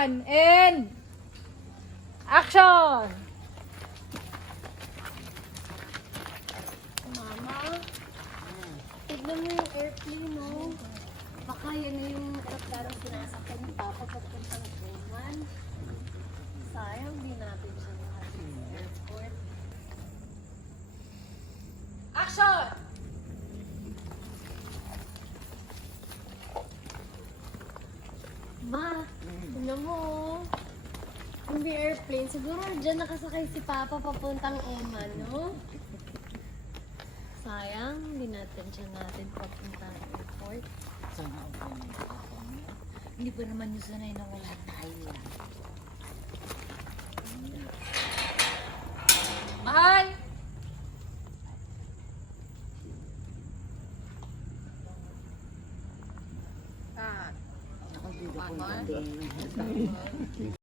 1 and action! Mama, tignan mo yung airplane, no? Baka yan na yung aeroplanong sinasakyan ni Papa papuntang Oman. Sayang, di natin siya nakasin sa airport. Action! Ma, tignan mo, kung may airplane, siguro dyan nakasakay si Papa papuntang Oman, no? Sayang, di natin siya papuntang airport. Sana okay na ako. Hindi pa naman yung sanay na wala tayo lang. Mahal! Ako dito kung hindi.